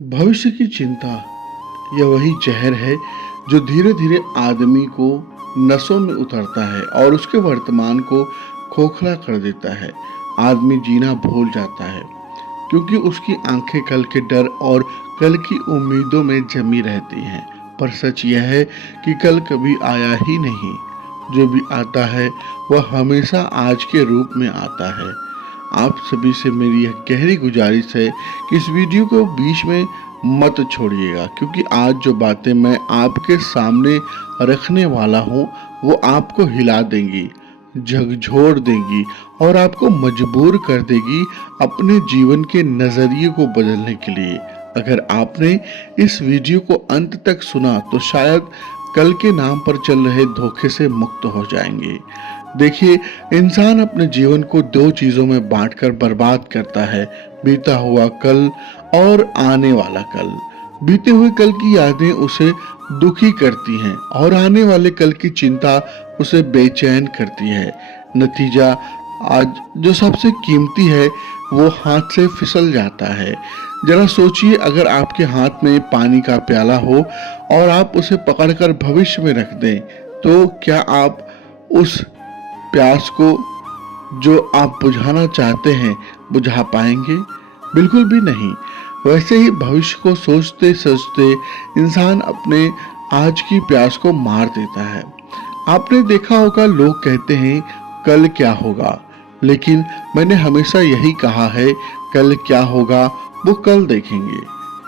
भविष्य की चिंता यह वही जहर है जो धीरे धीरे आदमी को नसों में उतरता है और उसके वर्तमान को खोखला कर देता है। आदमी जीना भूल जाता है क्योंकि उसकी आंखें कल के डर और कल की उम्मीदों में जमी रहती हैं। पर सच यह है कि कल कभी आया ही नहीं। जो भी आता है वह हमेशा आज के रूप में आता है। आप सभी से मेरी यह गहरी गुजारिश है कि इस वीडियो को बीच में मत छोड़िएगा, क्योंकि आज जो बातें मैं आपके सामने रखने वाला हूँ वो आपको हिला देंगी, झकझोर देंगी और आपको मजबूर कर देगी अपने जीवन के नजरिए को बदलने के लिए। अगर आपने इस वीडियो को अंत तक सुना तो शायद कल के नाम पर चल रहे धोखे से मुक्त हो जाएंगे। देखिए, इंसान अपने जीवन को दो चीजों में बांटकर बर्बाद करता है, बीता हुआ कल और आने वाला कल। बीते हुए कल की यादें उसे दुखी करती हैं और आने वाले कल की चिंता उसे बेचैन करती है। नतीजा आज जो सबसे कीमती है वो हाथ से फिसल जाता है। जरा सोचिए, अगर आपके हाथ में पानी का प्याला हो और आप उसे पकड़कर भविष्य में रख दें, तो क्या आप उस प्यास को जो आप बुझाना चाहते हैं बुझा पाएंगे? बिल्कुल भी नहीं। वैसे ही भविष्य को सोचते सोचते इंसान अपने आज की प्यास को मार देता है। आपने देखा होगा, लोग कहते हैं कल क्या होगा, लेकिन मैंने हमेशा यही कहा है, कल क्या होगा वो कल देखेंगे।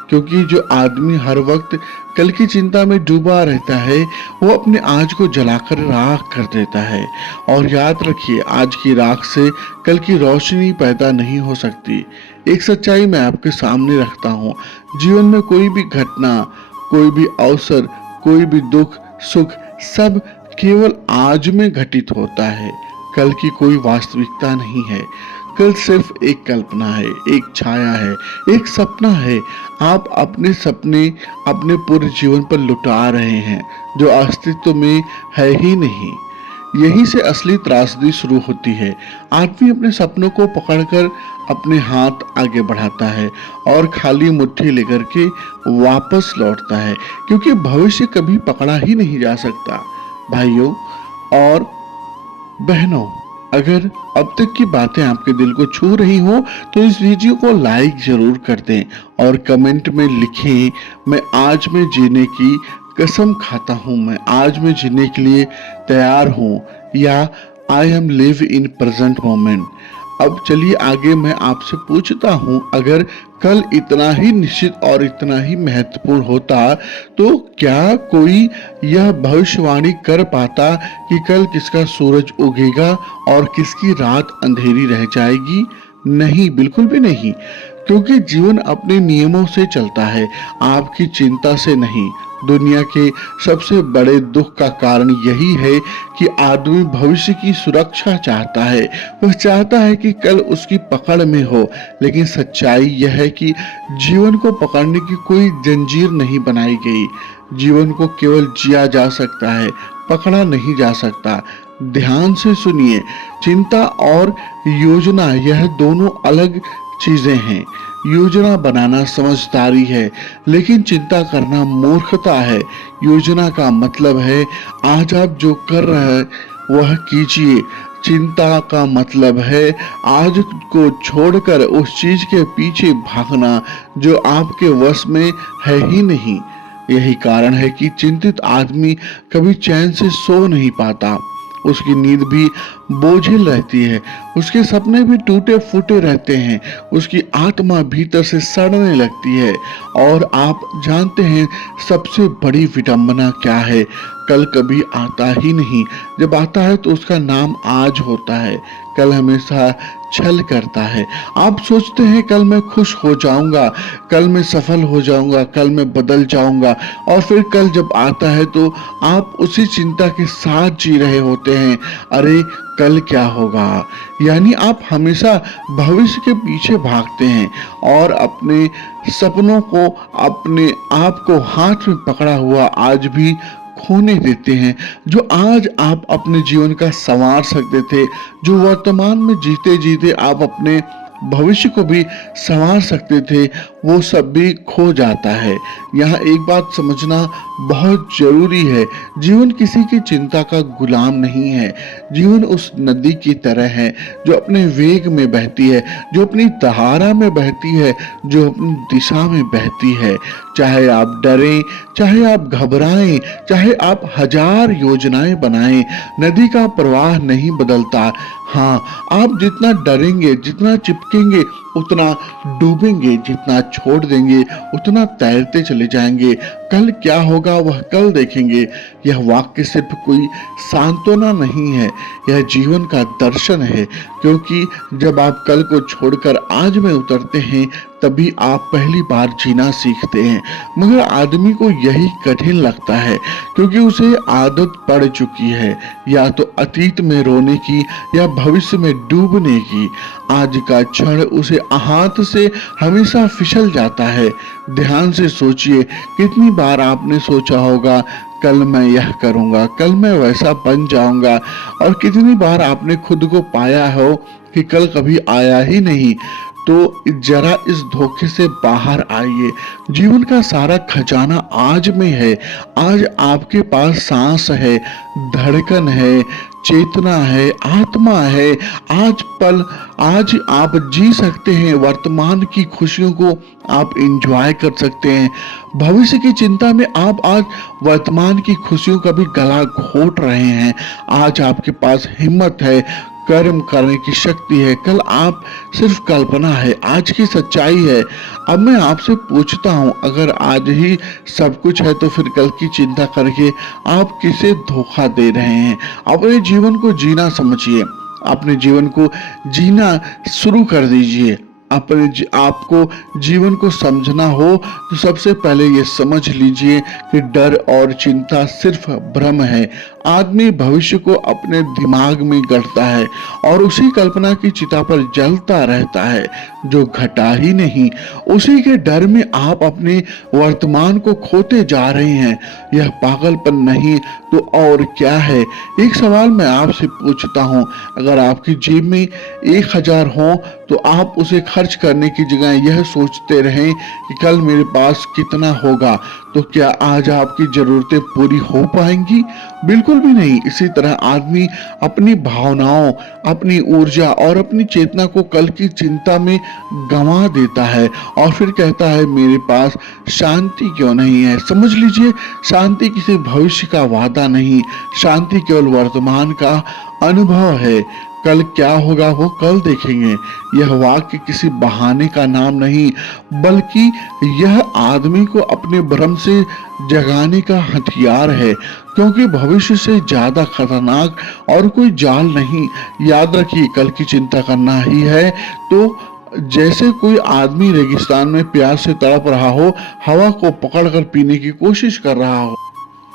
क्योंकि जो आदमी हर वक्त कल की चिंता में डूबा रहता है वो अपने आज को जलाकर राख कर देता है। और याद रखिए, आज की राख से कल की रोशनी पैदा नहीं हो सकती। एक सच्चाई मैं आपके सामने रखता हूँ, जीवन में कोई भी घटना, कोई भी अवसर, कोई भी दुख सुख सब केवल आज में घटित होता है। कल की कोई वास्तविकता नहीं है। कल सिर्फ एक कल्पना है, एक छाया है, एक सपना है। आप अपने सपने अपने पूरे जीवन पर लुटा रहे हैं जो अस्तित्व में है ही नहीं। यहीं से असली त्रासदी शुरू होती है। आदमी अपने सपनों को पकड़कर अपने हाथ आगे बढ़ाता है और खाली मुट्ठी लेकर के वापस लौटता है, क्योंकि भविष्य कभी पकड़ा ही नहीं जा सकता। भाइयों और बहनों, अगर अब तक की बातें आपके दिल को छू रही हो तो इस वीडियो को लाइक जरूर कर दें और कमेंट में लिखें, मैं आज में जीने की कसम खाता हूँ, मैं आज में जीने के लिए तैयार हूँ, या I am live in present moment. अब चलिए आगे मैं आपसे पूछता हूँ, अगर कल इतना ही निश्चित और इतना ही महत्वपूर्ण होता तो क्या कोई यह भविष्यवाणी कर पाता कि कल किसका सूरज उगेगा और किसकी रात अंधेरी रह जाएगी? नहीं, बिल्कुल भी नहीं। क्योंकि जीवन अपने नियमों से चलता है, आपकी चिंता से नहीं। दुनिया के सबसे बड़े दुख का कारण यही है कि आदमी भविष्य की सुरक्षा चाहता है। वह चाहता है कि कल उसकी पकड़ में हो, लेकिन सच्चाई यह है कि जीवन को पकड़ने की कोई जंजीर नहीं बनाई गई। जीवन को केवल जिया जा सकता है, पकड़ा नहीं जा सकता। ध्यान से सुनिए, चिंता और योजना यह दोनों अलग चीजें हैं। योजना बनाना समझदारी है, लेकिन चिंता करना मूर्खता है। योजना का मतलब है आज आप जो कर रहे हैं वह कीजिए। चिंता का मतलब है आज को छोड़कर उस चीज के पीछे भागना जो आपके वश में है ही नहीं। यही कारण है कि चिंतित आदमी कभी चैन से सो नहीं पाता। उसकी नींद भी बोझिल रहती है, उसके सपने भी टूटे फूटे रहते हैं, उसकी आत्मा भीतर से सड़ने लगती है। और आप जानते हैं सबसे बड़ी विडंबना क्या है? कल कभी आता ही नहीं। जब आता है तो उसका नाम आज होता है। कल हमेशा छल करता है। आप सोचते हैं कल मैं खुश हो जाऊंगा, कल मैं सफल हो जाऊंगा, कल मैं बदल जाऊंगा, और फिर कल जब आता है तो आप उसी चिंता के साथ जी रहे होते हैं, अरे कल क्या होगा। यानी आप हमेशा भविष्य के पीछे भागते हैं और अपने सपनों को, अपने आप को हाथ में पकड़ा हुआ आज भी खोने देते हैं। जो आज आप अपने जीवन का संवार सकते थे, जो वर्तमान में जीते जीते आप अपने भविष्य को भी संवार सकते थे, वो सब भी खो जाता है। यहाँ एक बात समझना बहुत जरूरी है, जीवन किसी की चिंता का गुलाम नहीं है। जीवन उस नदी की तरह है जो अपने वेग में बहती है, जो अपनी धारा में बहती है, जो अपनी दिशा में बहती है। चाहे आप डरें, चाहे आप घबराएं, चाहे आप हजार योजनाएं बनाएं, नदी का प्रवाह नहीं बदलता। हाँ, आप जितना डरेंगे, जितना चिपकेंगे, उतना डूबेंगे, जितना छोड़ देंगे उतना तैरते चले जाएंगे। कल क्या होगा वह कल देखेंगे। यह वाक्य सिर्फ कोई सांत्वना नहीं है, यह जीवन का दर्शन है, क्योंकि जब आप कल को छोड़कर आज में उतरते हैं तभी आप पहली बार जीना सीखते हैं। मगर आदमी को यही कठिन लगता है, क्योंकि उसे आदत पड़ चुकी है या तो अतीत में रोने की या भविष्य में डूबने की। आज का क्षण उसे हाथ से हमेशा फिसल जाता है। ध्यान से सोचिए, कितनी बार आपने सोचा होगा कल मैं यह करूंगा, कल मैं वैसा बन जाऊंगा, और कितनी बार आपने खुद को पाया हो कि कल कभी आया ही नहीं। तो जरा इस धोखे से बाहर आइए। जीवन का सारा खजाना आज में है। आज आपके पास सांस है, धड़कन है, चेतना है, आत्मा है। आज आप जी सकते हैं, वर्तमान की खुशियों को आप एंजॉय कर सकते हैं। भविष्य की चिंता में आप आज वर्तमान की खुशियों का भी गला घोट रहे हैं। आज आपके पास हिम्मत है, कर्म करने की शक्ति है, कल आप सिर्फ कल्पना है, आज की सच्चाई है। अब मैं आपसे पूछता हूँ, अगर आज ही सब कुछ है तो फिर कल की चिंता करके आप किसे धोखा दे रहे हैं? अपने जीवन को जीना समझिए, अपने जीवन को जीना शुरू कर दीजिए। आपको जीवन को समझना हो तो सबसे पहले ये समझ लीजिए कि डर और चिंता सिर्फ भ्रम है। आदमी भविष्य को अपने दिमाग में गढ़ता है और उसी कल्पना की चिता पर जलता रहता है जो घटा ही नहीं। उसी के डर में आप अपने वर्तमान को खोते जा रहे हैं। यह पागलपन नहीं तो और क्या है? एक सवाल मैं आपसे पूछता हूँ, अगर आपकी जेब में 1000 हो तो आप उसे खर्च करने की जगह यह सोचते रहें कि कल मेरे पास कितना होगा, तो क्या आज आपकी जरूरतें पूरी हो पाएंगी? बिल्कुल भी नहीं। इसी तरह आदमी अपनी भावनाओं, अपनी ऊर्जा और अपनी चेतना को कल की चिंता में गंवा देता है और फिर कहता है मेरे पास शांति क्यों नहीं है। समझ लीजिए, शांति किसी भविष्य का वादा नहीं, शांति केवल वर्तमान का अनुभव है। कल क्या होगा वो कल देखेंगे। यह वाक्य किसी बहाने का नाम नहीं, बल्कि यह आदमी को अपने भ्रम से जगाने का हथियार है, क्योंकि भविष्य से ज्यादा खतरनाक और कोई जाल नहीं। याद रखिए, कल की चिंता करना ही है तो जैसे कोई आदमी रेगिस्तान में प्यास से तड़प रहा हो, हवा को पकड़कर पीने की कोशिश कर रहा हो।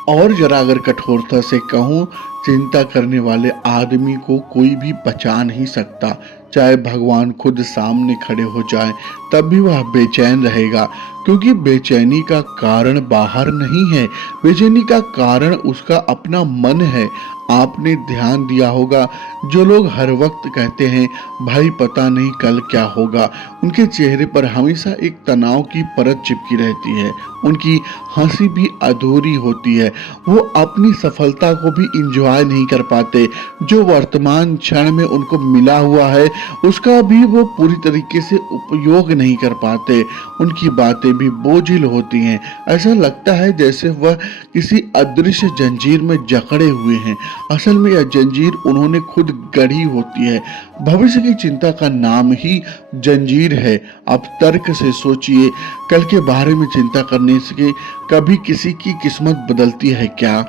और जरा अगर कठोरता से कहूँ, चिंता करने वाले आदमी को कोई भी बचा नहीं सकता। चाहे भगवान खुद सामने खड़े हो जाए तब भी वह बेचैन रहेगा, क्योंकि बेचैनी का कारण बाहर नहीं है, बेचैनी का कारण उसका अपना मन है। आपने ध्यान दिया होगा, जो लोग हर वक्त कहते हैं भाई पता नहीं कल क्या होगा, उनके चेहरे पर हमेशा एक तनाव की परत चिपकी रहती है। उनकी हंसी भी अधूरी होती है, वो अपनी सफलता को भी इंजॉय नहीं कर पाते। जो वर्तमान क्षण में उनको मिला हुआ है उसका भी वो पूरी तरीके से उपयोग नहीं कर पाते। उनकी बातें भी बोझिल होती हैं। ऐसा लगता है जैसे वह किसी अदृश्य जंजीर में जकड़े हुए हैं। असल में यह जंजीर उन्होंने खुद गढ़ी होती है। भविष्य की चिंता का नाम ही जंजीर है। आप तर्क से सोचिए, कल के बारे में चिंता करने से कभी किसी की किस्मत बदलती है क्या?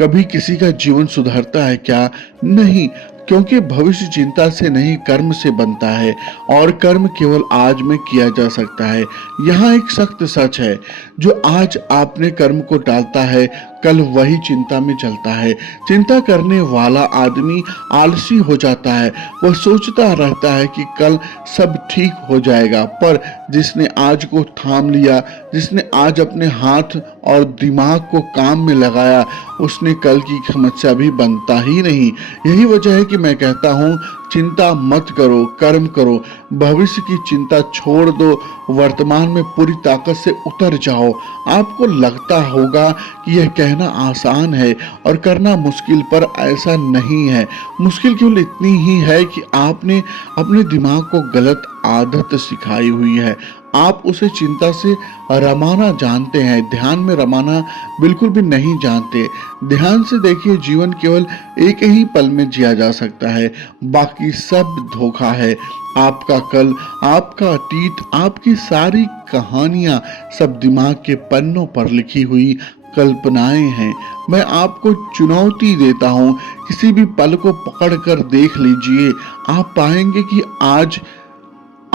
कभी किसी का जीवन सुधरता है क्या? नहीं, क्योंकि भविष्य चिंता से नहीं कर्म से बनता है, और कर्म केवल आज में किया जा सकता है। यहाँ एक सख्त सच है, जो आज आपने कर्म को टालता है कल वही चिंता में चलता है। चिंता करने वाला आदमी आलसी हो जाता है। वह सोचता रहता है कि कल सब ठीक हो जाएगा, पर जिसने आज को थाम लिया, जिसने आज अपने हाथ और दिमाग को काम में लगाया, उसने कल की समस्या भी बनता ही नहीं। यही वजह है कि मैं कहता हूँ, चिंता मत करो, कर्म करो, भविष्य की चिंता छोड़ दो, वर्तमान में पूरी ताकत से उतर जाओ। आपको लगता होगा कि यह कहना आसान है और करना मुश्किल, पर ऐसा नहीं है। मुश्किल केवल इतनी ही है कि आपने अपने दिमाग को गलत आदत सिखाई हुई है। आप उसे चिंता से रमाना जानते हैं, ध्यान में रमाना बिल्कुल भी नहीं जानते। ध्यान से देखिए, जीवन केवल एक ही पल में जिया जा सकता है, बाकी सब धोखा है। आपका कल, आपका अतीत, आपकी सारी कहानियां सब दिमाग के पन्नों पर लिखी हुई कल्पनाएं हैं। मैं आपको चुनौती देता हूं, किसी भी पल को पकड़ कर देख लीजिए। आप पाएंगे कि आज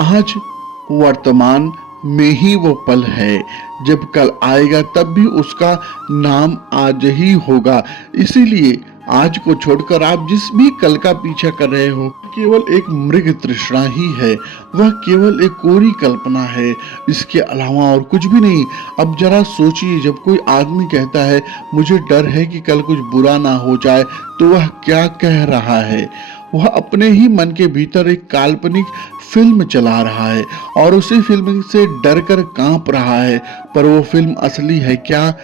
आज वर्तमान में ही वो पल है। जब कल आएगा तब भी उसका नाम आज ही होगा। इसीलिए आज को छोड़कर आप जिस भी कल का पीछा कर रहे हो, केवल एक मृग तृष्णा ही है। वह केवल एक कोरी कल्पना है, इसके अलावा और कुछ भी नहीं। अब जरा सोचिए, जब कोई आदमी कहता है मुझे डर है कि कल कुछ बुरा ना हो जाए, तो वह क्या कह रहा है? वह अपने ही मन के भीतर एक काल्पनिक फिल्म चला रहा है और उसी फिल्म से डर कर कांप रहा है। पर वो फिल्म असली है क्या?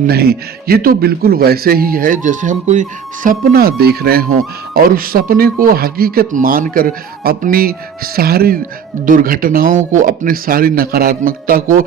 नहीं। ये तो बिल्कुल वैसे ही है जैसे हम कोई सपना देख रहे हों और उस सपने को हकीकत मानकर अपनी सारी दुर्घटनाओं को, अपनी सारी नकारात्मकता को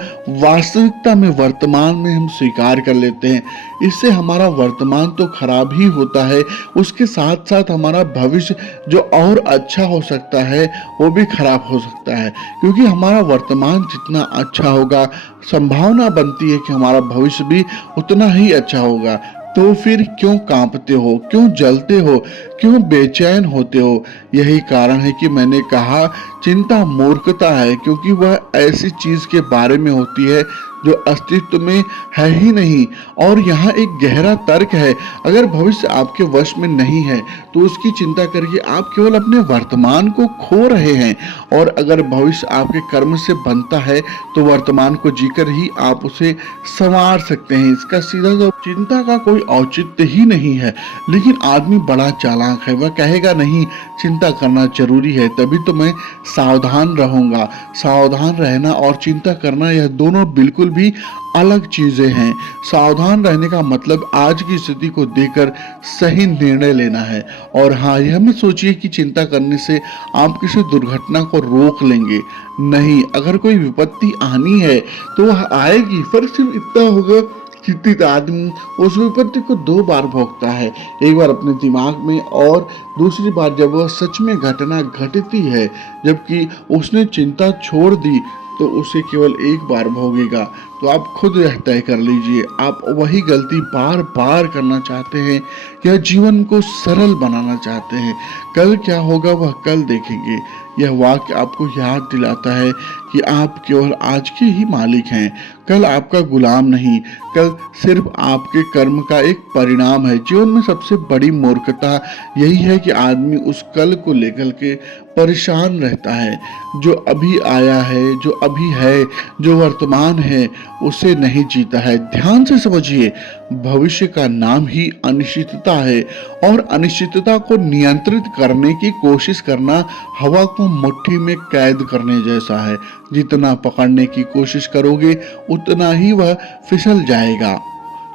वास्तविकता में, वर्तमान में हम स्वीकार कर लेते हैं। इससे हमारा वर्तमान तो खराब ही होता है, उसके साथ साथ हमारा भविष्य जो और अच्छा हो सकता है वो भी खराब हो सकता है। क्योंकि हमारा वर्तमान जितना अच्छा होगा, संभावना बनती है कि हमारा भविष्य भी उतना ही अच्छा होगा। तो फिर क्यों कांपते हो, क्यों जलते हो, क्यों बेचैन होते हो? यही कारण है कि मैंने कहा चिंता मूर्खता है, क्योंकि वह ऐसी चीज के बारे में होती है जो अस्तित्व में है ही नहीं। और यहाँ एक गहरा तर्क है, अगर भविष्य आपके वश में नहीं है तो उसकी चिंता करके आप केवल अपने वर्तमान को खो रहे हैं। और अगर भविष्य आपके कर्म से बनता है तो वर्तमान को जीकर ही आप उसे संवार सकते हैं। इसका सीधा सा चिंता का कोई औचित्य ही नहीं है। लेकिन आदमी बड़ा चालाक है, वह कहेगा नहीं, चिंता करना जरूरी है, तभी तो मैं सावधान रहूंगा। सावधान रहना और चिंता करना, यह दोनों बिल्कुल भी अलग चीजें हैं। सावधान रहने का मतलब आज की स्थिति को देखकर सही निर्णय लेना है। और हाँ, यह मत सोचिए कि चिंता करने से आप किसी दुर्घटना को रोक लेंगे। नहीं, अगर कोई विपत्ति आनी है तो वह आएगी। फर्क सिर्फ इतना होगा, चिंतित आदमी उस विपत्ति को दो बार भोगता है, एक बार अपने दिमाग में और दूसरी बार जब वह सच में घटना घटती है। जबकि उसने चिंता छोड़ दी तो उसे केवल एक बार भोगेगा। तो आप खुद यह तय कर लीजिए, आप वही गलती बार बार करना चाहते हैं या जीवन को सरल बनाना चाहते हैं? कल क्या होगा वह कल देखेंगे। यह वाक्य आपको याद दिलाता है कि आप केवल आज के ही मालिक हैं, कल आपका गुलाम नहीं। कल सिर्फ आपके कर्म का एक परिणाम है। जीवन में सबसे बड़ी मूर्खता यही है कि आदमी उस कल को लेकर के परेशान रहता है। जो अभी आया है, जो अभी है, जो वर्तमान है, उसे नहीं जीता है। ध्यान से समझिए, भविष्य का नाम ही अनिश्चितता है और अनिश्चितता को नियंत्रित करने की कोशिश करना हवा को मुट्ठी में कैद करने जैसा है। जितना पकड़ने की कोशिश करोगे उतना ही वह फिसल जाएगा,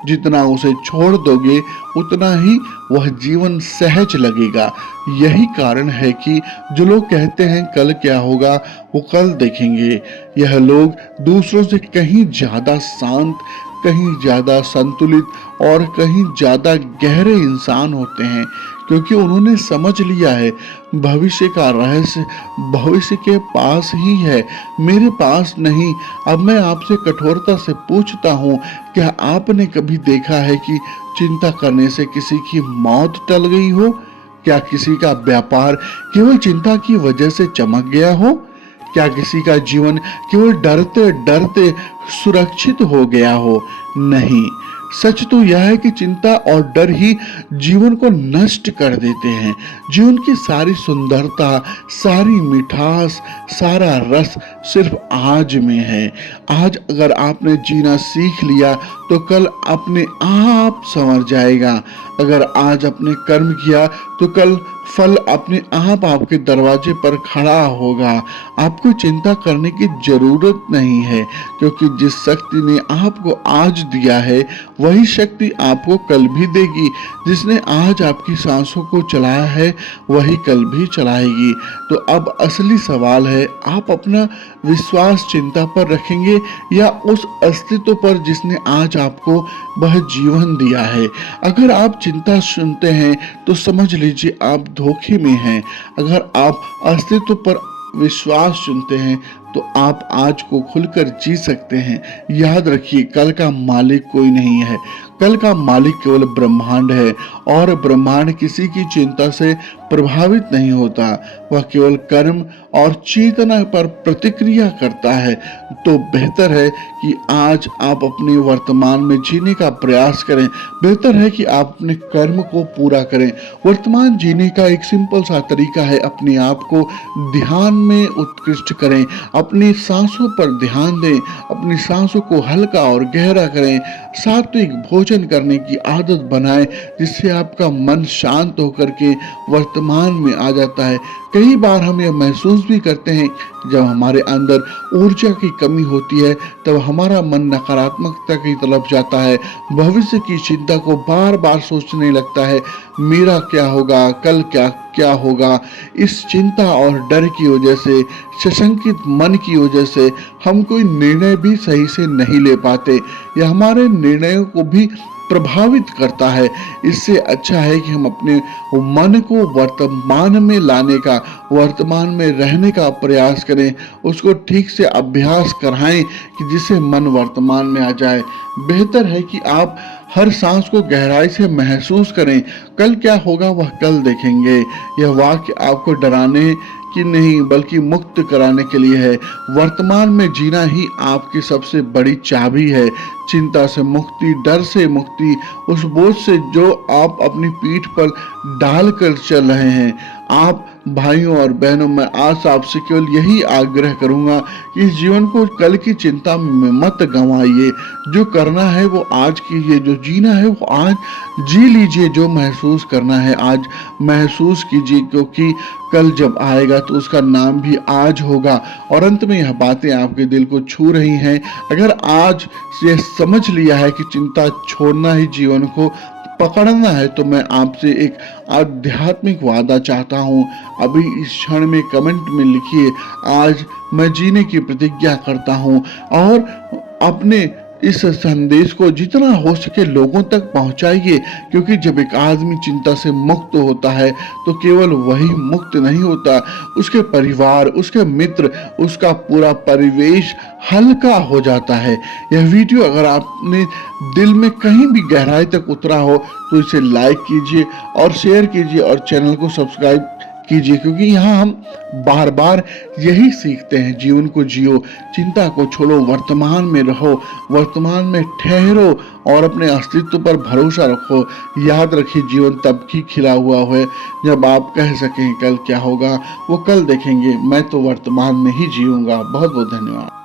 जितना उसे छोड़ दोगे उतना ही वह जीवन सहज लगेगा। यही कारण है कि जो लोग कहते हैं कल क्या होगा वो कल देखेंगे, यह लोग दूसरों से कहीं ज्यादा शांत, कहीं ज्यादा संतुलित और कहीं ज्यादा गहरे इंसान होते हैं, क्योंकि उन्होंने समझ लिया है भविष्य का रहस्य भविष्य के पास ही है, मेरे पास नहीं। अब मैं आपसे कठोरता से पूछता हूँ, क्या आपने कभी देखा है कि चिंता करने से किसी की मौत टल गई हो? क्या किसी का व्यापार केवल चिंता की वजह से चमक गया हो? क्या किसी का जीवन केवल डरते डरते सुरक्षित हो गया हो? नहीं, सच तो यह है कि चिंता और डर ही जीवन को नष्ट कर देते हैं। जीवन की सारी सुंदरता, सारी मिठास, सारा रस सिर्फ आज में है। आज अगर आपने जीना सीख लिया तो कल अपने आप संवर जाएगा। अगर आज आपने कर्म किया तो कल फल अपने आप आपके दरवाजे पर खड़ा होगा। आपको चिंता करने की जरूरत नहीं है, क्योंकि जिस शक्ति ने आपको आज दिया है वही शक्ति आपको कल भी देगी। जिसने आज आपकी सांसों को चलाया है वही कल भी चलाएगी। तो अब असली सवाल है, आप अपना विश्वास चिंता पर रखेंगे या उस अस्तित्व पर जिसने आज आपको वह जीवन दिया है। अगर आप चिंता सुनते हैं तो समझ लीजिए आप धोखे में हैं। अगर आप अस्तित्व पर विश्वास चुनते हैं तो आप आज को खुलकर जी सकते हैं। याद रखिए, कल का मालिक कोई नहीं है, कल का मालिक केवल ब्रह्मांड है। और ब्रह्मांड किसी की चिंता से प्रभावित नहीं होता, वह केवल कर्म और चेतना पर प्रतिक्रिया करता है। तो बेहतर है कि आज आप अपने वर्तमान में जीने का प्रयास करें। बेहतर है कि आप अपने कर्म को पूरा करें। वर्तमान जीने का एक सिंपल सा तरीका है, अपने आप को ध्यान में उत्कृष्ट करें, अपनी सांसों पर ध्यान दें, अपनी सांसों को हल्का और गहरा करें, सात्विक भोजन करने की आदत बनाएं, जिससे आपका मन शांत होकर के वर्तमान में आ जाता है। कई बार हम यह महसूस भी करते हैं, जब हमारे अंदर ऊर्जा की कमी होती है तब हमारा मन नकारात्मकता की तरफ जाता है, भविष्य की चिंता को बार बार सोचने लगता है, मेरा क्या होगा, कल क्या होगा। इस चिंता और डर की वजह से, सशंकित मन की वजह से हम कोई निर्णय भी सही से नहीं ले पाते। यह हमारे निर्णयों को भी प्रभावित करता है। इससे अच्छा है कि हम अपने मन को वर्तमान में लाने का, वर्तमान में रहने का प्रयास करें, उसको ठीक से अभ्यास कराएं कि जिससे मन वर्तमान में आ जाए। बेहतर है कि आप हर सांस को गहराई से महसूस करें। कल क्या होगा वह कल देखेंगे। यह वाक्य आपको डराने की नहीं बल्कि मुक्त कराने के लिए है। वर्तमान में जीना ही आपकी सबसे बड़ी चाबी है। चिंता से मुक्ति, डर से मुक्ति, उस बोझ से जो आप अपनी पीठ पर डालकर चल रहे हैं। आप भाइयों और बहनों, मैं आज आपसे केवल यही आग्रह करूंगा कि इस जीवन को कल की चिंता में मत गंवाइए। जो करना है वो आज कीजिए, जो जीना है वो आज जी लीजिए, जो महसूस करना है आज महसूस कीजिए, क्योंकि कल जब आएगा तो उसका नाम भी आज होगा। और अंत में यह बातें आपके दिल को छू रही हैं। अगर आज ये समझ लिया है कि चिंता छोड़ना ही जीवन को पकड़ना है, तो मैं आपसे एक आध्यात्मिक वादा चाहता हूँ। अभी इस क्षण में कमेंट में लिखिए, आज मैं जीने की प्रतिज्ञा करता हूँ। और अपने इस संदेश को जितना हो सके लोगों तक पहुंचाइए, क्योंकि जब एक आदमी चिंता से मुक्त होता है तो केवल वही मुक्त नहीं होता, उसके परिवार, उसके मित्र, उसका पूरा परिवेश हल्का हो जाता है। यह वीडियो अगर आपने दिल में कहीं भी गहराई तक उतरा हो तो इसे लाइक कीजिए और शेयर कीजिए और चैनल को सब्सक्राइब कीजिए, क्योंकि यहाँ हम बार बार यही सीखते हैं। जीवन को जियो, चिंता को छोड़ो, वर्तमान में रहो, वर्तमान में ठहरो और अपने अस्तित्व पर भरोसा रखो। याद रखिए, जीवन तब ही खिला हुआ है जब आप कह सकें कल क्या होगा वो कल देखेंगे। मैं तो वर्तमान में ही जीऊंगा। बहुत बहुत धन्यवाद।